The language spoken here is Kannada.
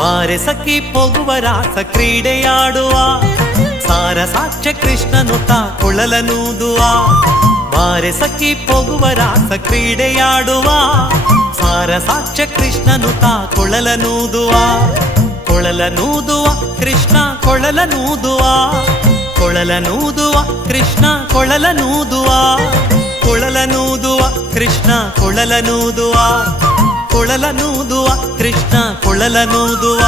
ಬಾರೆ ಸಖಿ ಪೋಗುವ ರಾಸ ಕ್ರೀಡೆಯಾಡುವ ಸಾರ ಸಾಕ್ಷ್ಯ ಕೃಷ್ಣನು ತಾ ಕೊಳಲನೂದುವ ಬಾರೆ ಸಖಿ ಪೋಗುವ ರಾಸ ಕ್ರೀಡೆಯಾಡುವ ಸಾರ ಸಾಕ್ಷ್ಯ ಕೃಷ್ಣನು ತಾ ಕೊಳಲನೂದುವ ಕೊಳಲನೂದುವ ಕೃಷ್ಣ ಕೊಳಲನೂದುವ ಕೊಳಲನೂದುವ ಕೃಷ್ಣ ಕೊಳಲನೂದುವ ಕೊಳಲನೂದುವ ಕೃಷ್ಣ ಕೊಳಲನೂದುವ ಕೊಳಲನೂದುವ ಕೃಷ್ಣ ಕೊಳಲನೂದುವ